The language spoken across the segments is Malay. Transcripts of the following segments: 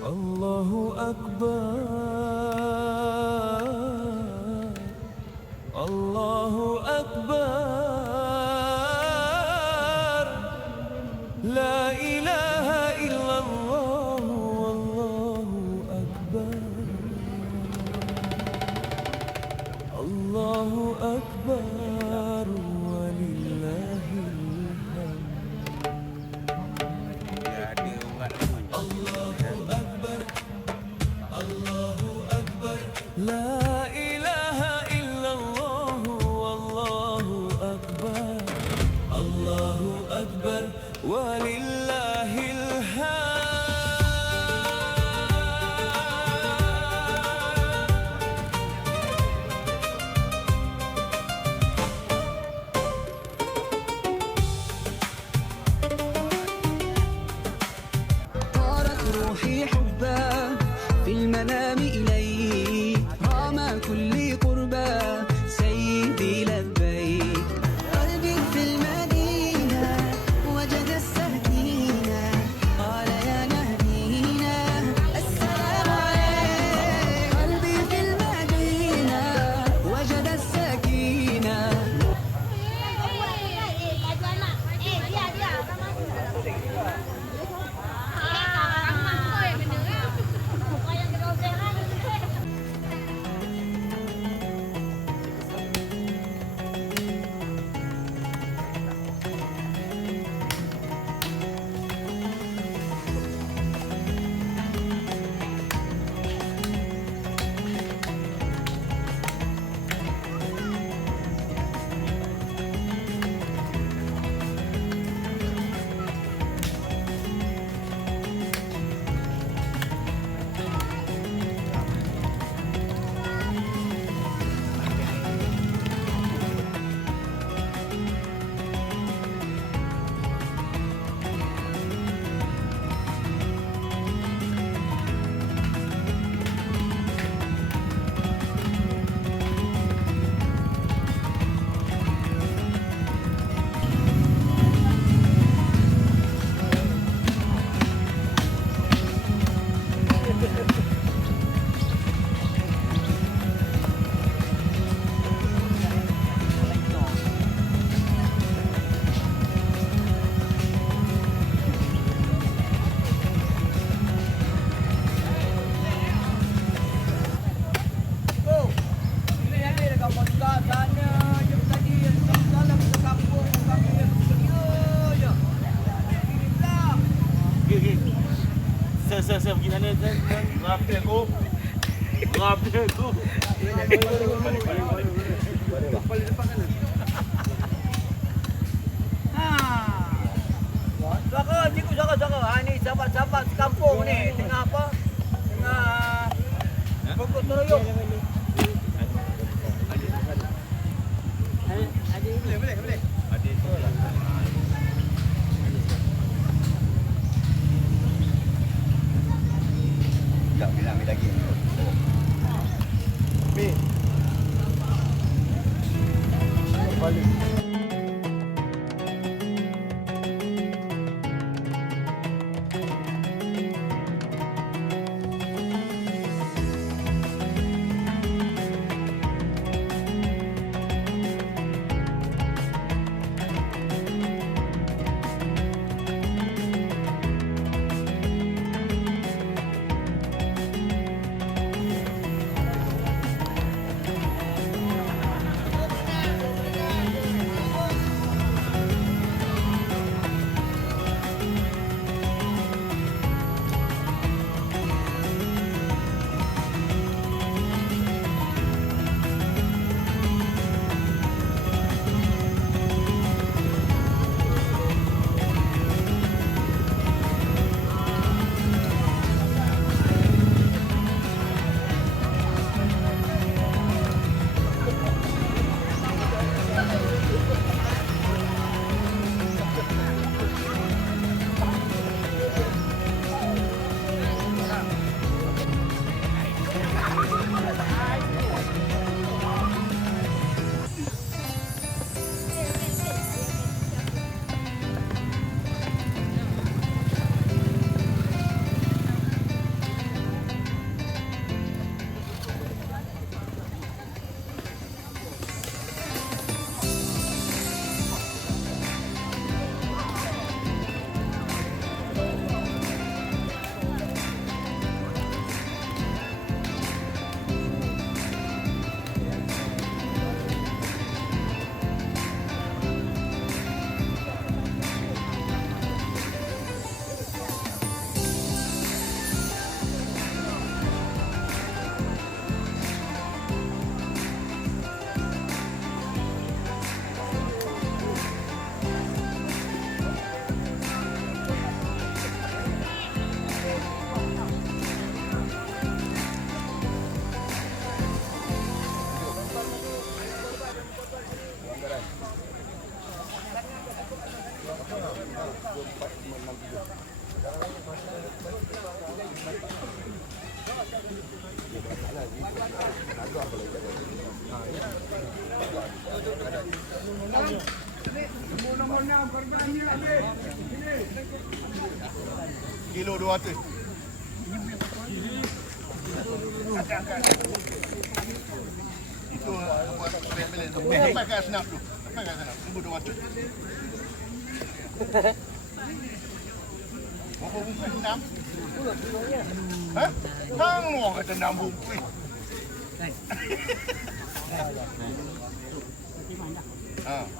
Allahu Akbar, Allahu Akbar, La ilaha illallah, Allahu Akbar, Allahu Akbar, walillahil hamd. La ilaha illallah, wallahu akbar, Allahu akbar, walillahil طارت روحي حبا في المنام إليك رام كل قربا سيدي لبيك قلبي في المدينة وجد السكينة قال يا نهدينا السلام عليك قلبي في المدينة وجد السكينة Saya pergi sana, rapi aku. Jaga, cikgu jaga. Ini sahabat-sahabat kampung ni tengah apa? Tengah fokus teroyok. Boleh. Tak bilang lagi. Balik. Kilo 200. Itu pilih tu. Sampai kat senap tu. Sampai kat senap. 1,200. Berapa bungkus senam? 10 kilonya. Hah? Hang orang kata 6 bungkus.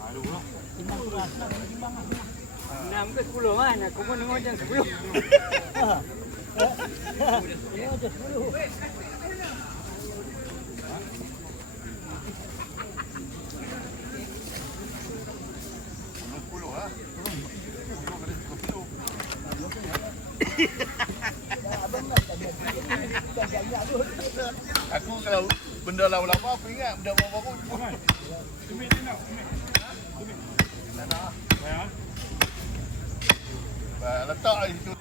Aduh lah. 6 ke 10 kan? Aku pun dengar macam 10. Aku kalau benda lama-lama aku ingat benda baru-baru. Letak di situ.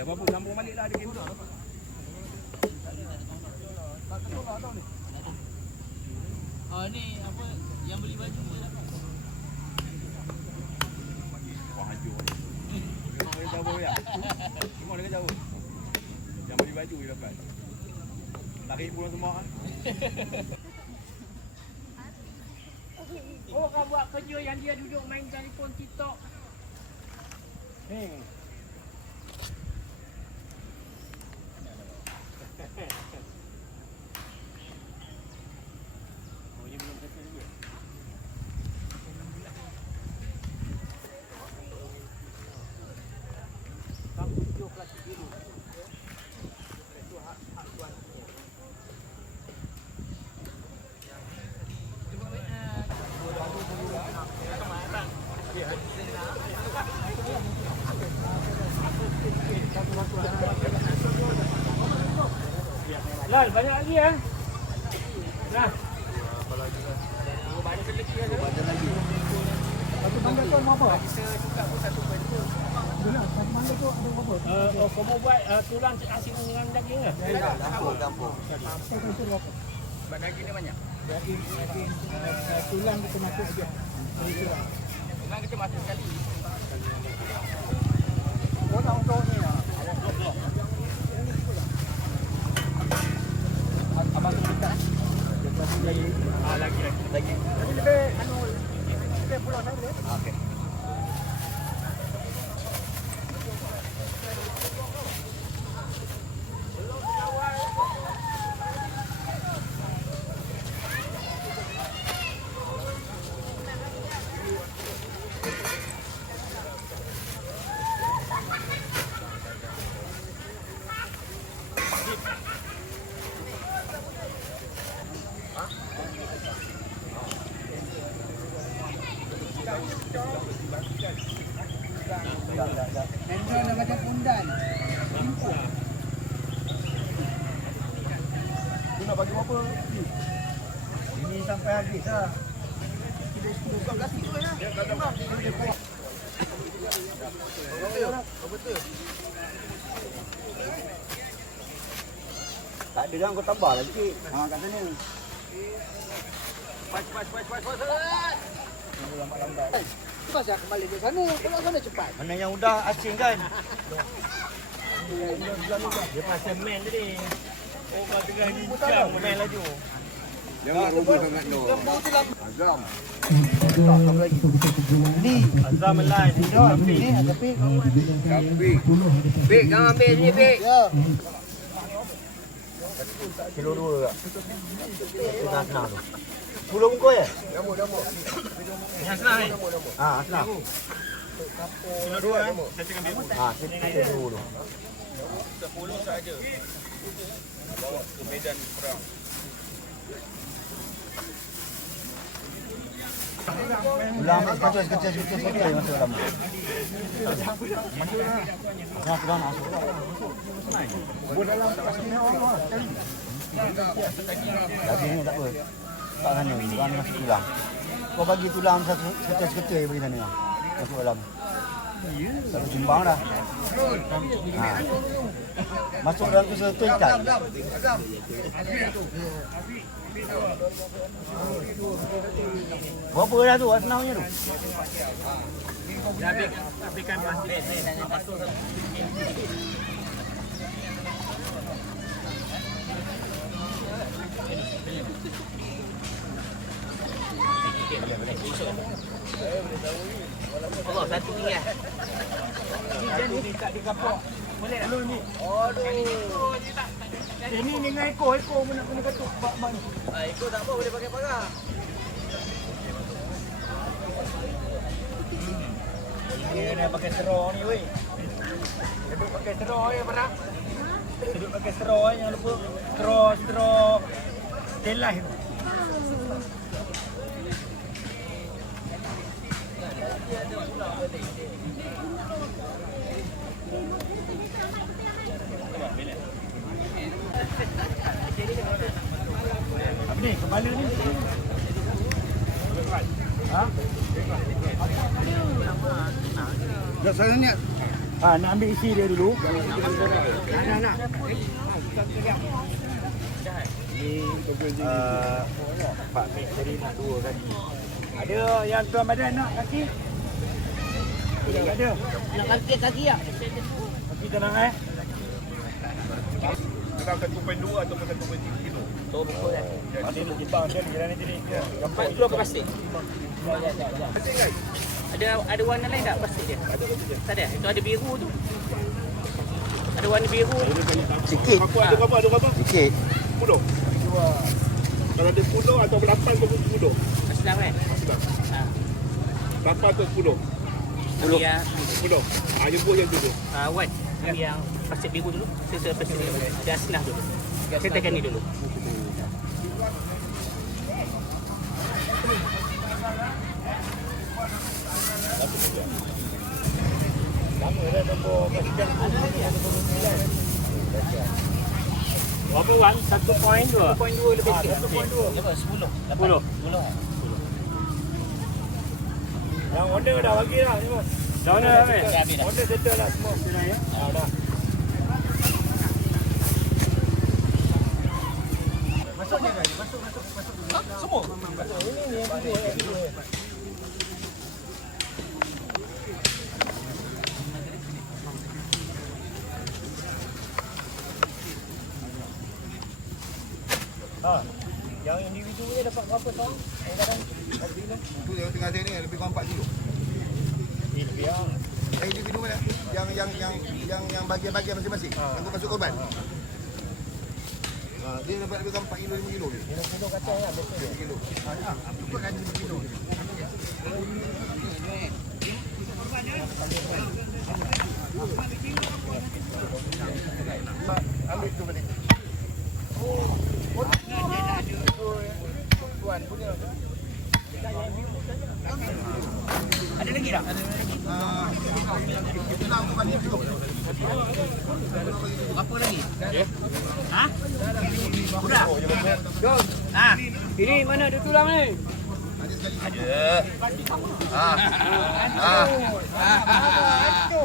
Apa sambung balik lah dia budak. Ni apa yang beli baju dia dapat. Wah hancur. Memang dia jauh ya. Memang dia jauh. Yang beli baju dia dapat. Tarik pulang semua kan. Oh, kau buat kerja yang dia duduk main telefon TikTok. Lal, banyak lagi ya. Nah. Banyak lagi ya. Banyak lagi. Satu bangga tu mau apa? Kita juga pun satu baju. Bila satu bangga tu ada apa? Kau mau buat tulang asin dengan daging ke? Ya, campur. Apa itu apa? Buat daging dia banyak. Daging tulang kita masuk aja. Tulang kita masuk sekali. Orang ni lah. Abang tu dekat. Lagi. Tapi lebih lebih pulau sana boleh. Okey. Handle dah macam pundan. Tu nak bagi berapa? Ini sampai habis lah. Bukan plastik tu lah. Dia kata betul. Tak ada kan kau tambah lagi sikit. Kat sana. Pas. Lambat-lambat. Tu pasal aku balik ke sana. Kalau sana cepat. Mana yang udah asing kan? Dia pasal man tadi. Oh, kau tengah bincang man laju. Jangan rubuh sangat tu. Azam. Ni. Azam lain. Tapi ni tapi Tapi. Bik, jangan ambil sini, Bik. ya. Kilo 2 tak? Senang tu. 10 bungkus ya? Jamu. Yang senang ni? Senang. Kilo 2 kan? Saya tengah ambil. Kita dulu. 10 saja. Bawa ke medan perang. Ulang sekecil masuk dalam. Masuk dalam masuk. Daging ni tak apa. Tak sana, ulang masuk tulang. Kau bagi tulang sekecil bagi sana. Masuk dalam. Tak timbang dah. Ha. Masuk dalam tu setuikan. Berapa dah tu senangnya tu? Habiskan plastik. Allah satu tinggal. Ini tak dikapok. Boleh tak? Belum ni. Aduh. Ini dengan ekor pun nak kena katuk bak ni. Ekor tak apa, boleh pakai pagar. Dia nak pakai straw ni weh. Duduk pakai straw ni Farah. Duduk pakai straw ni, jangan lupa. Straw telas tu. Apa ni? Kepala ni? Ha? Dah sana niat. Nak ambil isi dia dulu. Nak. Pak Misteri nak 2 kaki. Ada yang tuan badan nak kaki? Tak ada. Nak kaki tak? Kaki tenang Kita akan 2.2 ataupun 1.3 kilo. Ada lu jepang dia jalan ni. Gambar itu apa plastik? Plastik kan? Ada warna lain tak plastik dia? Tak ada. Itu ada biru tu. Ada warna biru. Sikit. Ada berapa? Sikit. 10. Kalau ada 10 atau 8 tu 10. Senang kan? Ha. 8 atau 10. 10. Ya. 10. Jemput yang tu. Wan, ambil yang plastik biru dulu. Saya plastik biru. Dah senang dulu. Saya tekan ni dulu. Lama dah nombor basikal. Berapa Wan? 1.2? 1.2 lebih sikit. 1.2. Berapa? 10. 10. Yang order dah bagi dah ni Mas. Dah order dah kan? Dah habis dah. Order settle dah semua sudah ya? Dah. Masuk ni kan? Masuk. Semua. Ini yang yang individu ni dapat berapa seorang? Tu yang tengah sini lebih kurang 4 kilo. Lebih lah. Individu mana? Yang bagian-bagian masing-masing. Yang masuk korban. Dia dapat lebih kurang 4 kilo 5 kilo dia. 5 kilo kacang lah biasa dia. 5 kilo. Ikut kan 5 kilo. Ambil tu balik. Tuan punya. Ada lagi tak? Berapa lagi? Ha? Sudah? Ha? Ini mana ada tulang ni?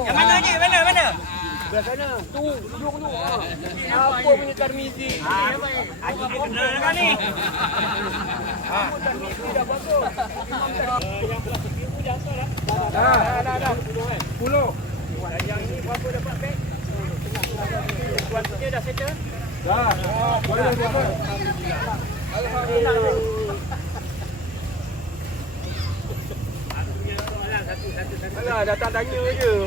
Yang mana ni? Mana? Belah sana. Tu, ujung tu. Apa punya tarmizi? Haji dia kena kan ni? Tarmizi dah bagus. Yang plastik biru dah asal dah. Dah. 10. Yang ini berapa dapat beg? Tuan punya dah settle? Dah. Boleh. Alhamdulillah. Alah, datang tanya je.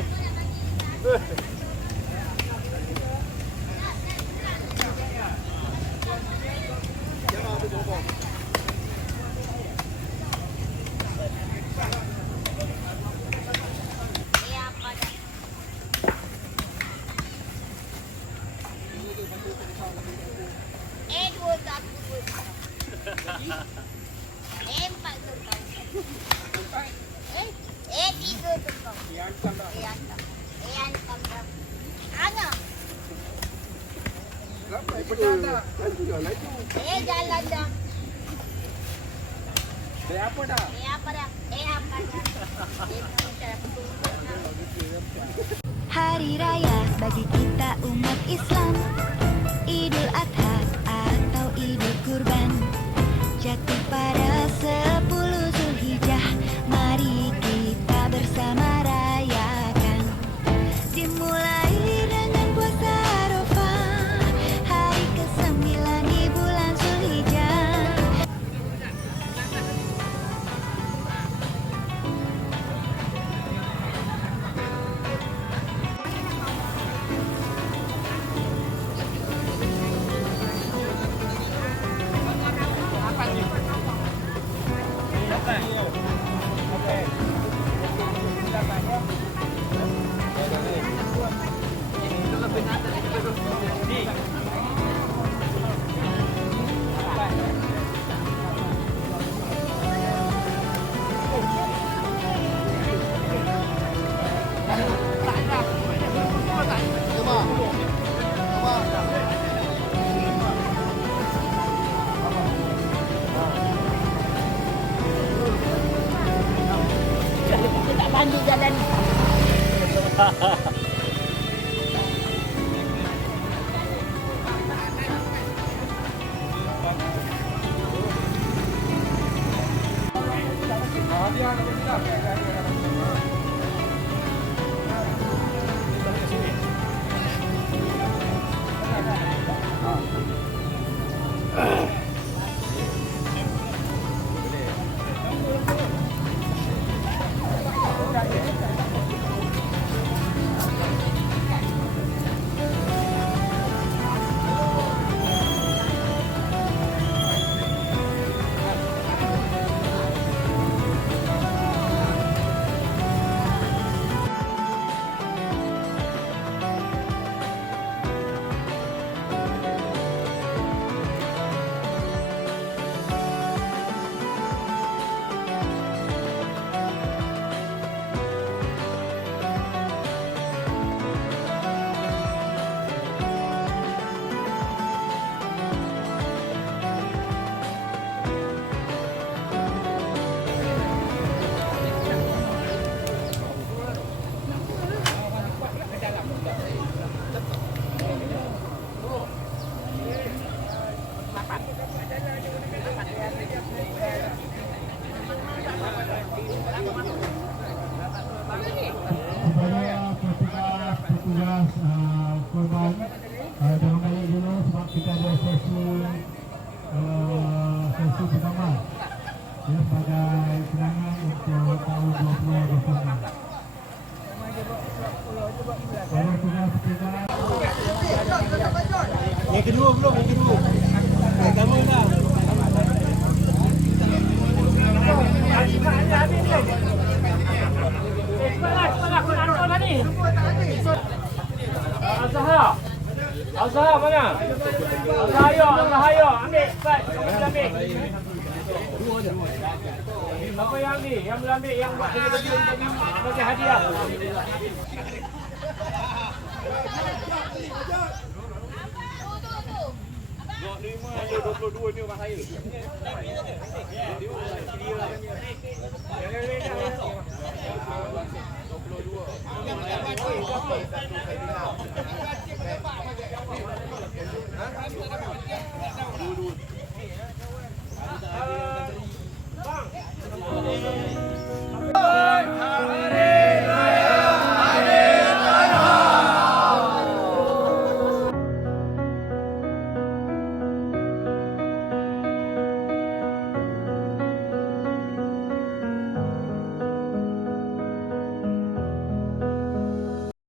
Empat tu kau. jalan dah. Apa dah? Apa dah? Apa dah? Hari raya bagi kita umat Islam, Idul Adha atau Idul Kurban, jatuh pada 10 Zulhijjah. Mari kita bersama rayakan. Dimulai dengan puasa Arafah, hari ke-9 di bulan Zulhijjah. Tak bantu jalan ni. Petugas korban jangan balik dulu sebab kita ada sesi pertama ya, sebagai serangan untuk tahun 2026. Para petugas yang kedua belum, yang kedua pertama dah. Azhar mana? Azhar ayo, ambil, cepat, ambil. Siapa yang ni? Yang boleh ambil yang buat baju bagi hadiah. Lima ada 22 ni rumah saya.